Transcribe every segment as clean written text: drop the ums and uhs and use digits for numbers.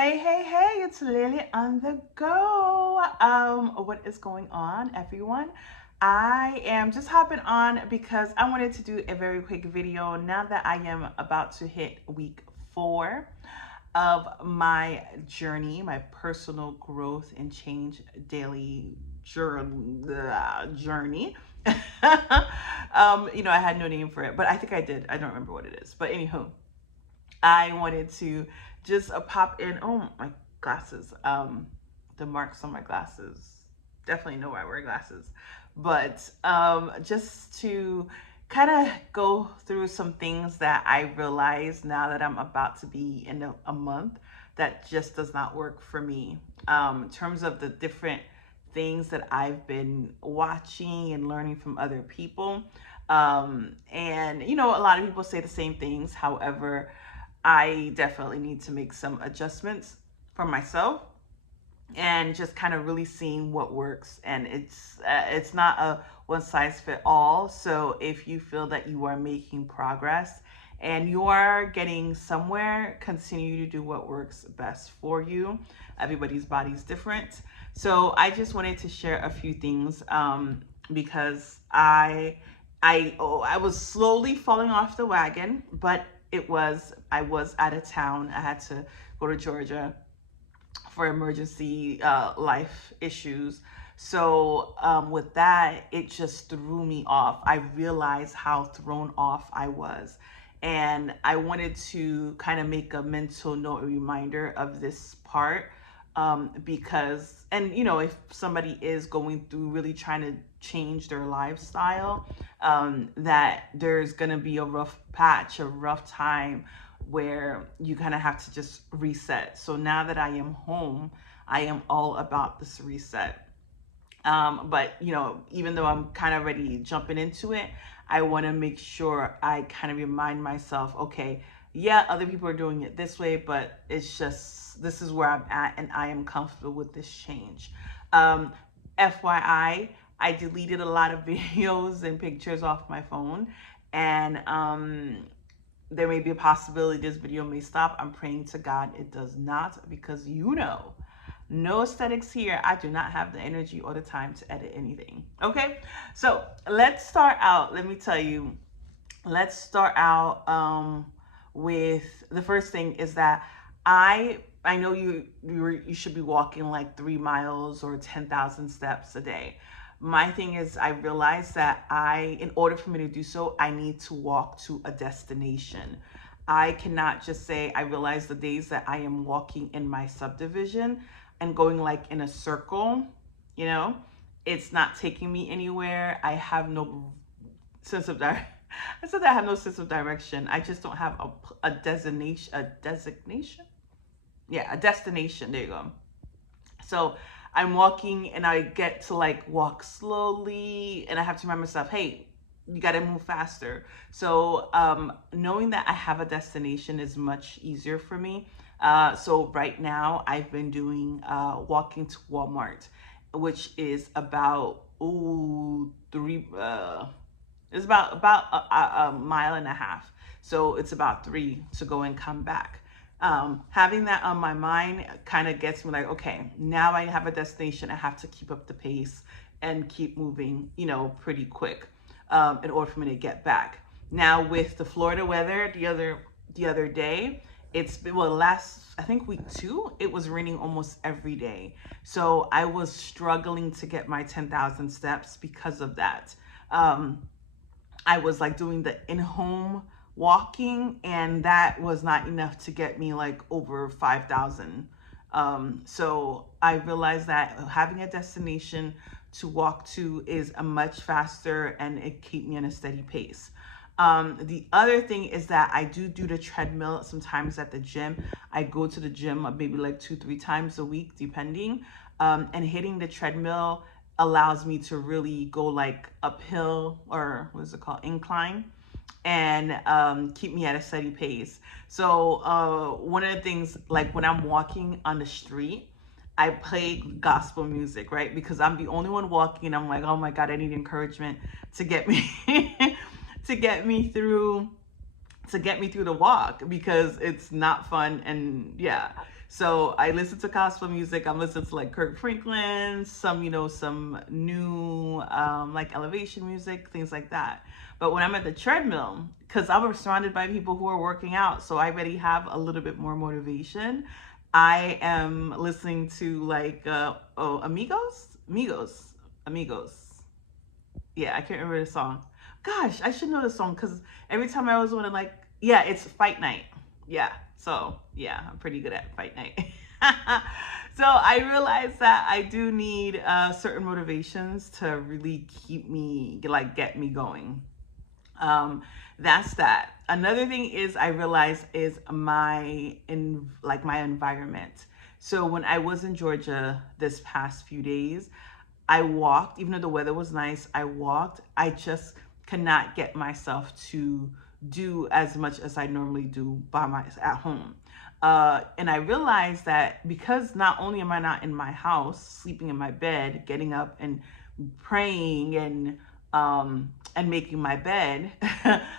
Hey, it's Lily on the go. What is going on, everyone? I am just hopping on because I wanted to do a very quick video now that I am about to hit week 4 of my journey, my personal growth and change daily journey. I had no name for it, but I think I did. I don't remember what it is. But anywho, I wanted to just pop in. Oh, my glasses. The marks on my glasses. Definitely know why I wear glasses. But just to kind of go through some things that I realize now that I'm about to be in a month that just does not work for me. In terms of the different things that I've been watching and learning from other people. A lot of people say the same things. However, I definitely need to make some adjustments for myself and just kind of really seeing what works. And it's not a one size fit all. So if you feel that you are making progress and you are getting somewhere, continue to do what works best for you. Everybody's body is different. So I just wanted to share a few things because I was slowly falling off the wagon, but I was out of town. I had to go to Georgia for emergency life issues. So with that, it just threw me off. I realized how thrown off I was. And I wanted to kind of make a mental note, a reminder of this part because, if somebody is going through really trying to change their lifestyle, that there's going to be a rough patch, a rough time where you kind of have to just reset. So now that I am home, I am all about this reset. But even though I'm kind of ready jumping into it, I want to make sure I kind of remind myself, okay, yeah, other people are doing it this way, but it's just this is where I'm at, and I am comfortable with this change. Um, FYI, I deleted a lot of videos and pictures off my phone, and there may be a possibility this video may stop. I'm praying to God it does not, because no aesthetics here. I do not have the energy or the time to edit anything. Okay, so let's start out. Let me tell you, let's start out with the first thing is that I know you should be walking like 3 miles or 10,000 steps a day. My thing is, I realized that in order for me to do so, I need to walk to a destination. I cannot just say, I realize the days that I am walking in my subdivision and going like in a circle, you know, it's not taking me anywhere. I have no sense of direction. I said that I have no sense of direction. I just don't have a designation, Yeah, a destination. There you go. So I'm walking and I get to like walk slowly, and I have to remind myself, hey, you got to move faster. So knowing that I have a destination is much easier for me. So right now I've been doing walking to Walmart, which is about three. It's about a mile and a half. So it's about 3 to go and come back. Having that on my mind kind of gets me like, okay, now I have a destination. I have to keep up the pace and keep moving, pretty quick in order for me to get back. Now with the Florida weather, the other day, it's been, well, last, I think week 2, it was raining almost every day. So I was struggling to get my 10,000 steps because of that. I was like doing the in-home walking, and that was not enough to get me like over 5,000. So I realized that having a destination to walk to is a much faster, and it keep me on a steady pace. The other thing is that I do the treadmill sometimes at the gym. I go to the gym maybe like 2-3 times a week, depending. And hitting the treadmill allows me to really go like uphill, or what is it called, incline, and keep me at a steady pace. So one of the things, like when I'm walking on the street, I play gospel music, right? Because I'm the only one walking, and I'm like, oh my God, I need encouragement to get me to get me through to get me through the walk because it's not fun. And yeah, so I listen to gospel music. I'm listening to like Kirk Franklin, some, some new like elevation music, things like that. But when I'm at the treadmill, because I was surrounded by people who are working out, so I already have a little bit more motivation. I am listening to like Amigos. Yeah, I can't remember the song. Gosh, I should know the song because every time I was on it, like, yeah, it's Fight Night. Yeah, so yeah, I'm pretty good at Fight Night. So I realized that I do need certain motivations to really keep me, like, get me going. um that's that. Another thing is I realized is my environment. So when I was in Georgia this past few days, I walked. Even though the weather was nice, I walked. I just cannot get myself to do as much as I normally do at home. And I realized that because not only am I not in my house, sleeping in my bed, getting up and praying and making my bed.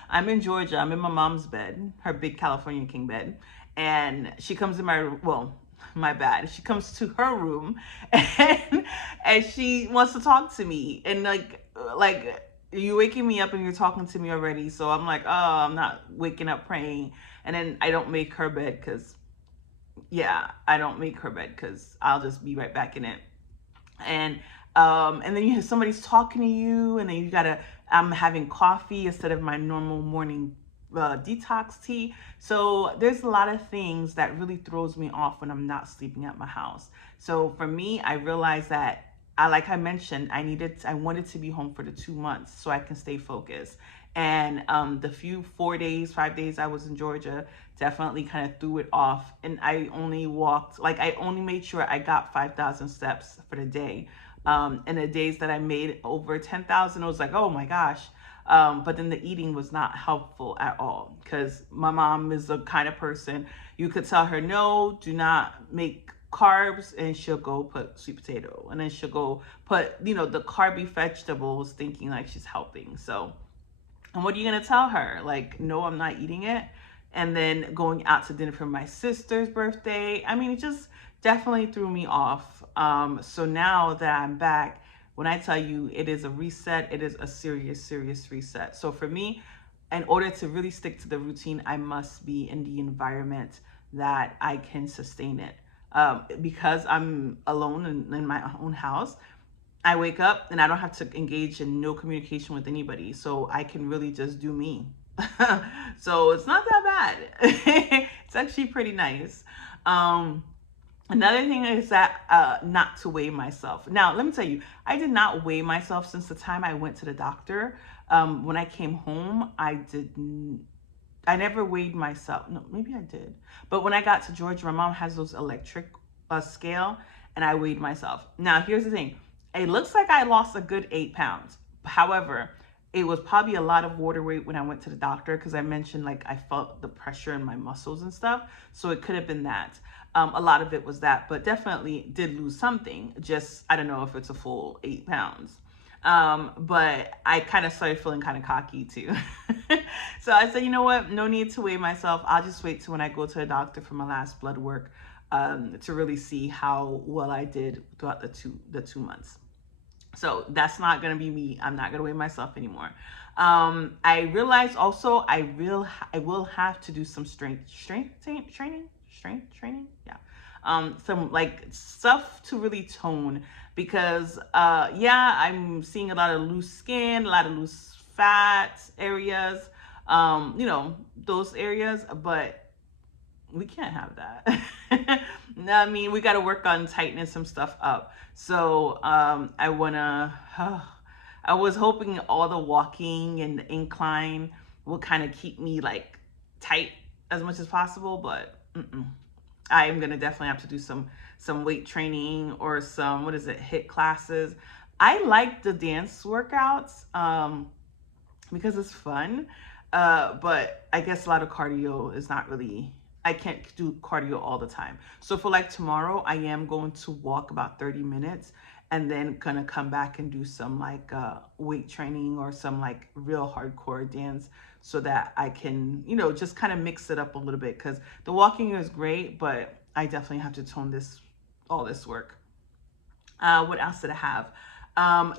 I'm in Georgia. I'm in my mom's bed, her big California king bed, and she comes in my bad. She comes to her room and she wants to talk to me, and like you're waking me up and you're talking to me already. So I'm like, oh, I'm not waking up praying. And then I don't make her bed because I don't make her bed because I'll just be right back in it. And then you have somebody's talking to you, and then you gotta I'm having coffee instead of my normal morning detox tea. So there's a lot of things that really throws me off when I'm not sleeping at my house. So for me, I realized that like I mentioned, I wanted to be home for the 2 months so I can stay focused. And the few 4 days, 5 days I was in Georgia definitely kind of threw it off. And I only walked, like I only made sure I got 5,000 steps for the day. And the days that I made over 10,000, I was like, oh my gosh. But then the eating was not helpful at all because my mom is the kind of person you could tell her, no, do not make carbs, and she'll go put sweet potato, and then she'll go put, the carby vegetables, thinking like she's helping. So, and what are you going to tell her? Like, no, I'm not eating it. And then going out to dinner for my sister's birthday. I mean, it just definitely threw me off. So now that I'm back, when I tell you it is a reset, it is a serious, serious reset. So for me, in order to really stick to the routine, I must be in the environment that I can sustain it. Because I'm alone in my own house, I wake up and I don't have to engage in no communication with anybody. So I can really just do me. So it's not that bad. It's actually pretty nice. Um, Another thing is that not to weigh myself. Now, let me tell you, I did not weigh myself since the time I went to the doctor. When I came home, I never weighed myself. No, maybe I did. But when I got to Georgia, my mom has those electric scale, and I weighed myself. Now, here's the thing. It looks like I lost a good 8 pounds. However, it was probably a lot of water weight when I went to the doctor because I mentioned like I felt the pressure in my muscles and stuff. So it could have been that. A lot of it was that, but definitely did lose something. Just, I don't know if it's a full 8 pounds. But I kind of started feeling kind of cocky too. So I said, you know what? No need to weigh myself. I'll just wait till when I go to a doctor for my last blood work, to really see how well I did throughout the 2 months. So that's not gonna be me. I'm not gonna weigh myself anymore. I realized also I will have to do some strength training. Yeah. Some like stuff to really tone because I'm seeing a lot of loose skin, a lot of loose fat areas, those areas, but we can't have that. No, I mean, we got to work on tightening some stuff up. So I was hoping all the walking and the incline will kind of keep me like tight as much as possible, but I am gonna definitely have to do some weight training or some, what is it, HIIT classes. I like the dance workouts because it's fun, but I guess a lot of cardio is not really. I can't do cardio all the time. So for like tomorrow, I am going to walk about 30 minutes and then gonna come back and do some like weight training or some like real hardcore dance so that I can, just kind of mix it up a little bit, because the walking is great, but I definitely have to tone all this work. What else did I have?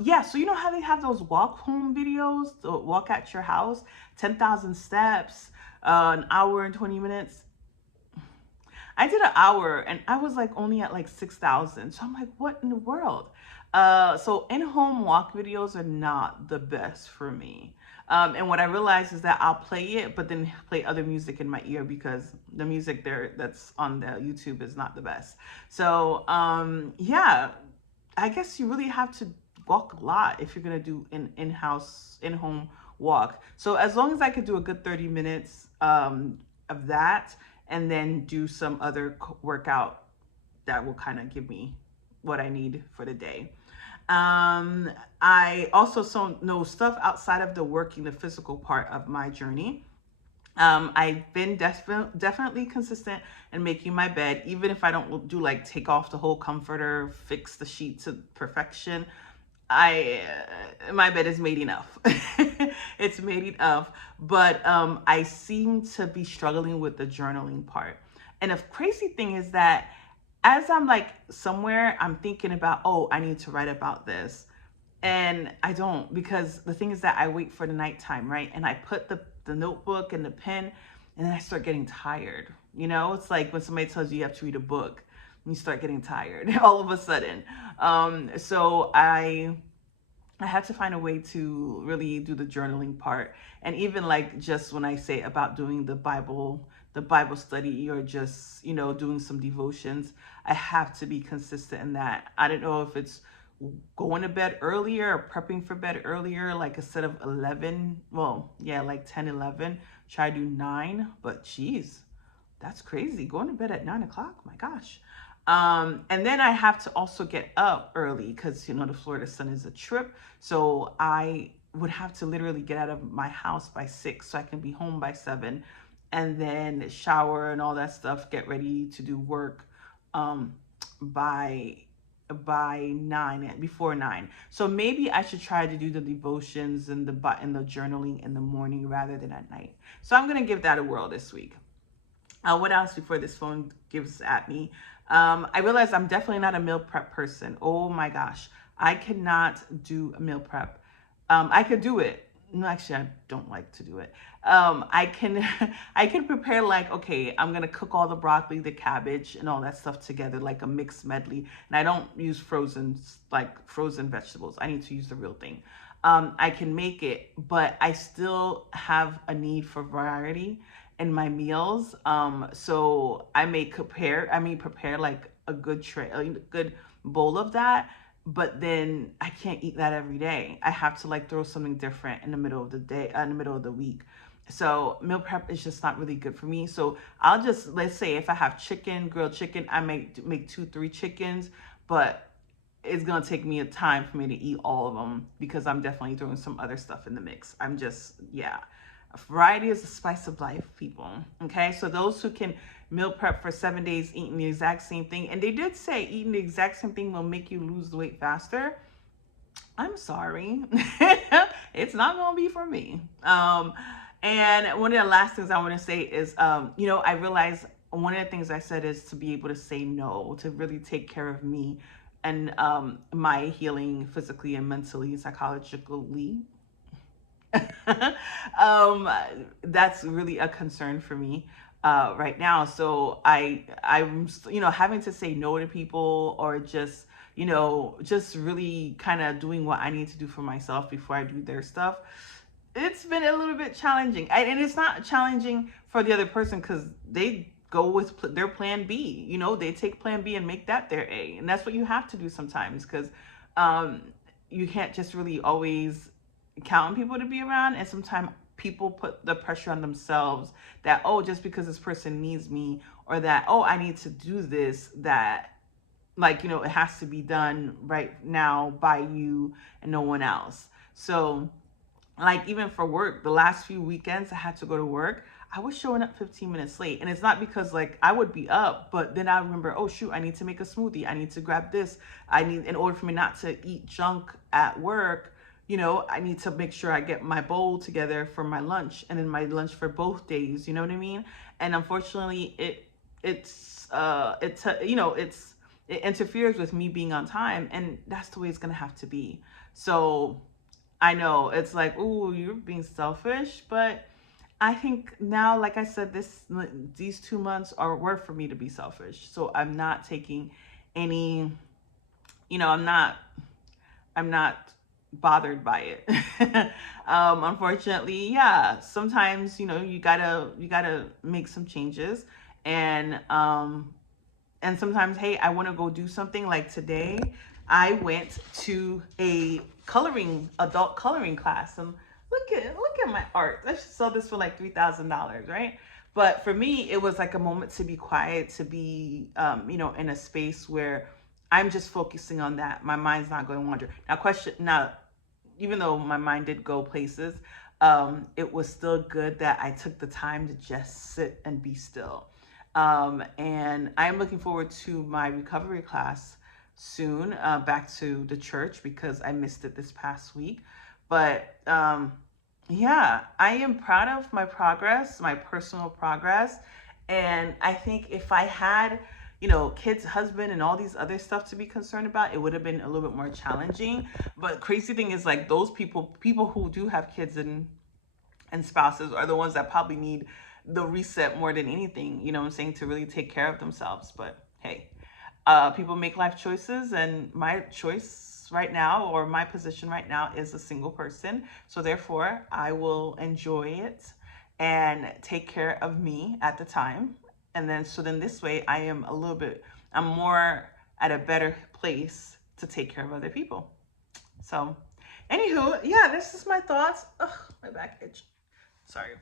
Yeah, so you know how they have those walk home videos, the walk at your house, 10,000 steps, an hour and 20 minutes. I did an hour and I was like only at like 6,000. So I'm like, what in the world? So in-home walk videos are not the best for me. And what I realized is that I'll play it, but then play other music in my ear, because the music there that's on the YouTube is not the best. So yeah, I guess you really have to walk a lot if you're gonna do an in-home walk. So as long as I could do a good 30 minutes of that, and then do some other workout that will kind of give me what I need for the day. I also know stuff outside of the working, the physical part of my journey. I've been definitely consistent in making my bed, even if I don't do like take off the whole comforter, fix the sheet to perfection. I My bed is made enough. It's made enough, but I seem to be struggling with the journaling part. And the crazy thing is that as I'm like somewhere, I'm thinking about, oh, I need to write about this. And I don't, because the thing is that I wait for the nighttime, right? And I put the notebook and the pen, and then I start getting tired. It's like when somebody tells you you have to read a book, and you start getting tired all of a sudden. So I had to find a way to really do the journaling part. And even like just when I say about doing the Bible study, or just, doing some devotions, I have to be consistent in that. I don't know if it's going to bed earlier or prepping for bed earlier, like instead of 11, well, yeah, like 10, 11, try to do 9, but geez, that's crazy. Going to bed at 9 o'clock, my gosh. And then I have to also get up early because, the Florida sun is a trip. So I would have to literally get out of my house by 6 so I can be home by 7, and then shower and all that stuff, get ready to do work by 9, before 9. So maybe I should try to do the devotions and the journaling in the morning rather than at night. So I'm going to give that a whirl this week. What else before this phone gives at me? I realize I'm definitely not a meal prep person. Oh my gosh. I cannot do a meal prep. I could do it. No, actually, I don't like to do it. I can prepare like, okay, I'm going to cook all the broccoli, the cabbage, and all that stuff together, like a mixed medley. And I don't use frozen vegetables. I need to use the real thing. I can make it, but I still have a need for variety in my meals. So I may prepare like a good bowl of that, but then I can't eat that every day. I have to like throw something different in the middle of the day, in the middle of the week. So meal prep is just not really good for me. So I'll just, let's say if I have grilled chicken, I may make 2-3 chickens, but it's going to take me a time for me to eat all of them, because I'm definitely throwing some other stuff in the mix. Yeah. Variety is the spice of life, people. Okay, so those who can meal prep for 7 days, eating the exact same thing, and they did say eating the exact same thing will make you lose the weight faster. I'm sorry, it's not gonna be for me. And one of the last things I want to say is, I realize one of the things I said is to be able to say no, to really take care of me and my healing physically and mentally, psychologically. That's really a concern for me right now. So I'm having to say no to people, or just just really kind of doing what I need to do for myself before I do their stuff. It's been a little bit challenging, and it's not challenging for the other person, because they go with their plan B. They take plan B and make that their A, and that's what you have to do sometimes, because you can't just really always count on people to be around. And sometimes people put the pressure on themselves that, oh, just because this person needs me, or that, oh, I need to do this, that it has to be done right now by you and no one else. So like even for work, the last few weekends I had to go to work, I was showing up 15 minutes late. And it's not because like I would be up, but then I remember, oh shoot, I need to make a smoothie, I need to grab this, in order for me not to eat junk at work, I need to make sure I get my bowl together for my lunch and then my lunch for both days. You know what I mean? And unfortunately, it interferes with me being on time, and that's the way it's gonna have to be. So I know it's like, oh, you're being selfish, but I think now, like I said, these 2 months are worth for me to be selfish. So I'm not taking any, I'm not bothered by it. Unfortunately, yeah, sometimes, you gotta make some changes, and sometimes, hey, I want to go do something. Like today, I went to a adult coloring class, and look at my art. I should sell this for like $3,000, right? But for me, it was like a moment to be quiet, to be in a space where I'm just focusing on that. My mind's not going to wander. Now, even though my mind did go places, it was still good that I took the time to just sit and be still. And I'm looking forward to my recovery class soon, back to the church, because I missed it this past week. But yeah, I am proud of my progress, my personal progress. And I think if I had, kids, husband, and all these other stuff to be concerned about, it would have been a little bit more challenging. But crazy thing is, like, those people who do have kids and spouses are the ones that probably need the reset more than anything, you know what I'm saying, to really take care of themselves. But hey, people make life choices, and my choice right now, or my position right now, is a single person. So therefore, I will enjoy it and take care of me at the time. And then this way, I'm more at a better place to take care of other people. So, anywho, yeah, this is my thoughts. Ugh, my back itch. Sorry.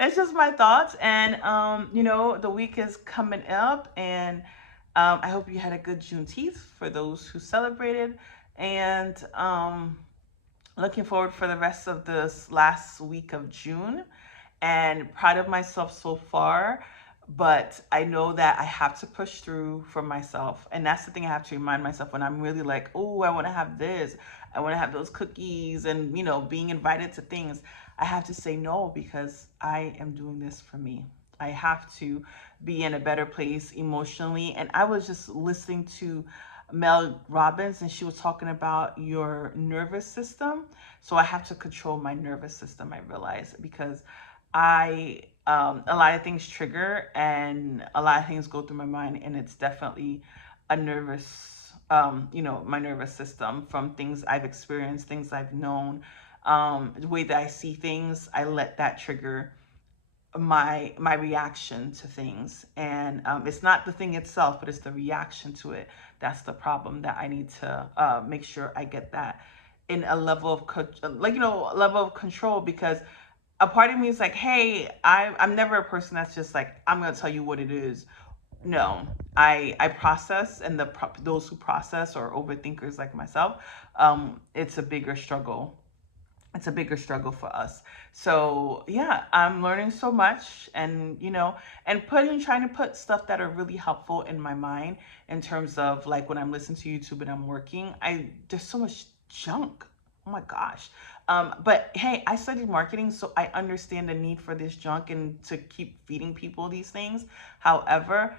It's just my thoughts, and the week is coming up, and I hope you had a good Juneteenth for those who celebrated, and looking forward for the rest of this last week of June, and proud of myself so far. But I know that I have to push through for myself. And that's the thing I have to remind myself when I'm really like, oh, I want to have this. I want to have those cookies, and, being invited to things. I have to say no, because I am doing this for me. I have to be in a better place emotionally. And I was just listening to Mel Robbins, and she was talking about your nervous system. So I have to control my nervous system, I realize, because a lot of things trigger, and a lot of things go through my mind, and it's definitely a my nervous system, from things I've experienced, things I've known, the way that I see things. I let that trigger my reaction to things, and it's not the thing itself, but it's the reaction to it. That's the problem, that I need to make sure I get that in a level of level of control, because a part of me is like, hey, I'm never a person that's just like, I'm gonna tell you what it is. No, I process, and those who process, or overthinkers like myself, it's a bigger struggle. It's a bigger struggle for us. So yeah, I'm learning so much, and trying to put stuff that are really helpful in my mind, in terms of, like, when I'm listening to YouTube and I'm working, there's so much junk. Oh my gosh. But hey, I studied marketing, so I understand the need for this junk, and to keep feeding people these things. However,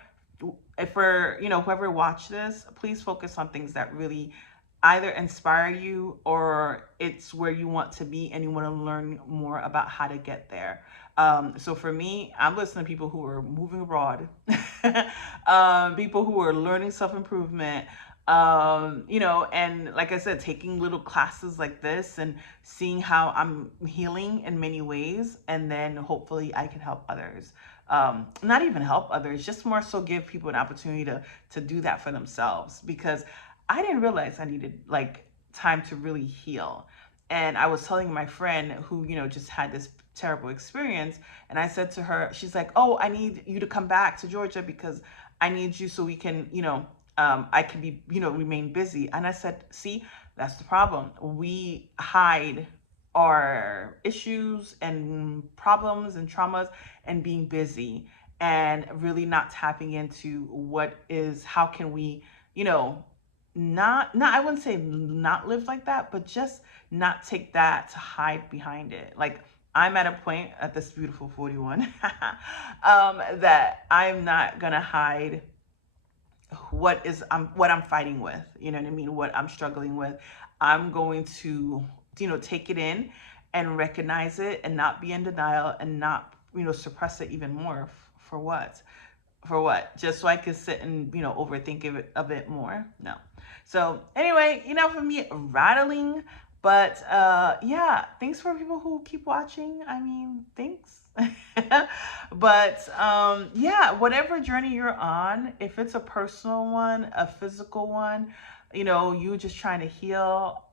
if whoever watch this, please focus on things that really either inspire you, or it's where you want to be, and you want to learn more about how to get there. So for me, I'm listening to people who are moving abroad, people who are learning self-improvement, and like I said, taking little classes like this, and seeing how I'm healing in many ways, and then hopefully I can help others. Not even help others, just more so give people an opportunity to do that for themselves, because I didn't realize I needed, like, time to really heal. And I was telling my friend who, just had this terrible experience, and I said to her, she's like, oh, I need you to come back to Georgia, because I need you so we can, I can be, remain busy. And I said, see, that's the problem. We hide our issues and problems and traumas, and being busy, and really not tapping into how can we, you know, I wouldn't say not live like that, but just not take that to hide behind it. Like, I'm at a point at this beautiful 41 that I'm not gonna hide what I'm fighting with. You know what I mean? What I'm struggling with. I'm going to, take it in and recognize it and not be in denial and not, suppress it even more. For what? For what? Just so I could sit and, overthink it a bit more? No. So anyway, for me rattling, but yeah, thanks for people who keep watching. I mean, thanks. But yeah, whatever journey you're on, if it's a personal one, a physical one, you just trying to heal,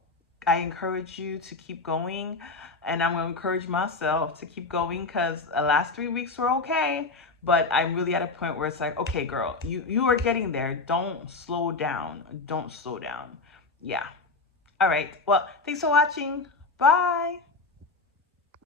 I encourage you to keep going. And I'm going to encourage myself to keep going, because the last 3 weeks were okay. But I'm really at a point where it's like, okay, girl, you are getting there. Don't slow down. Don't slow down. Yeah. All right. Well, thanks for watching. Bye.